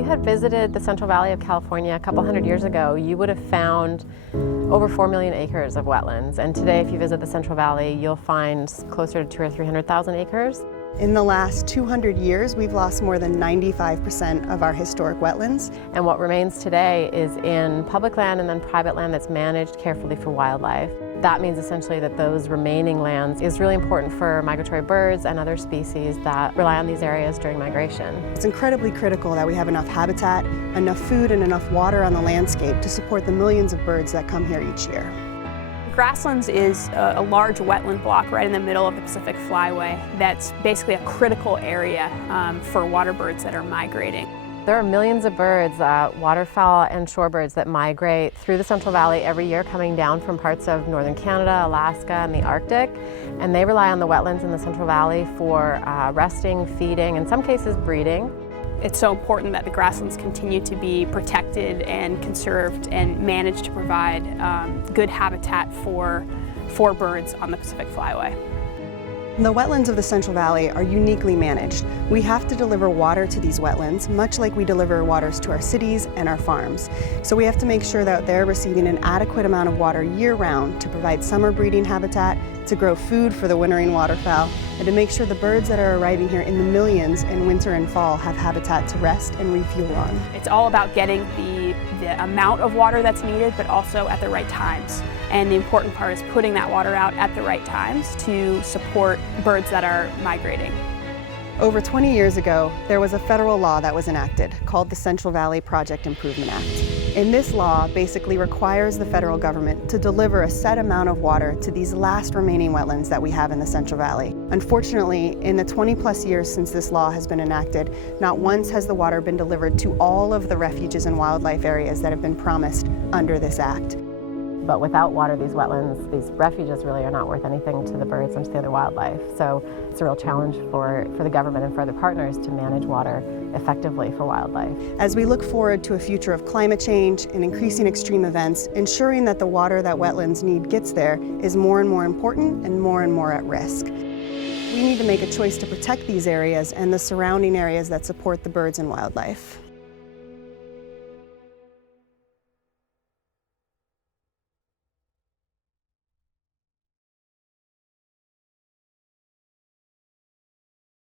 you had visited the Central Valley of California a couple hundred years ago, you would have found over 4 million acres of wetlands. And today, if you visit the Central Valley, you'll find closer to 200,000 or 300,000 acres. In the last 200 years, we've lost more than 95% of our historic wetlands. And what remains today is in public land and then private land that's managed carefully for wildlife. That means essentially that those remaining lands is really important for migratory birds and other species that rely on these areas during migration. It's incredibly critical that we have enough habitat, enough food, and enough water on the landscape to support the millions of birds that come here each year. Grasslands is a large wetland block right in the middle of the Pacific Flyway that's basically a critical area for water birds that are migrating. There are millions of birds, waterfowl and shorebirds, that migrate through the Central Valley every year, coming down from parts of northern Canada, Alaska, and the Arctic. And they rely on the wetlands in the Central Valley for resting, feeding, in some cases breeding. It's so important that the grasslands continue to be protected and conserved and managed to provide good habitat for birds on the Pacific Flyway. The wetlands of the Central Valley are uniquely managed. We have to deliver water to these wetlands, much like we deliver waters to our cities and our farms. So we have to make sure that they're receiving an adequate amount of water year-round to provide summer breeding habitat, to grow food for the wintering waterfowl, and to make sure the birds that are arriving here in the millions in winter and fall have habitat to rest and refuel on. It's all about getting the amount of water that's needed, but also at the right times. And the important part is putting that water out at the right times to support birds that are migrating. Over 20 years ago, there was a federal law that was enacted called the Central Valley Project Improvement Act. And this law basically requires the federal government to deliver a set amount of water to these last remaining wetlands that we have in the Central Valley. Unfortunately, in the 20+ years since this law has been enacted, not once has the water been delivered to all of the refuges and wildlife areas that have been promised under this act. But without water, these wetlands, these refuges really are not worth anything to the birds and to the other wildlife. So it's a real challenge for the government and for other partners to manage water effectively for wildlife. As we look forward to a future of climate change and increasing extreme events, ensuring that the water that wetlands need gets there is more and more important and more at risk. We need to make a choice to protect these areas and the surrounding areas that support the birds and wildlife.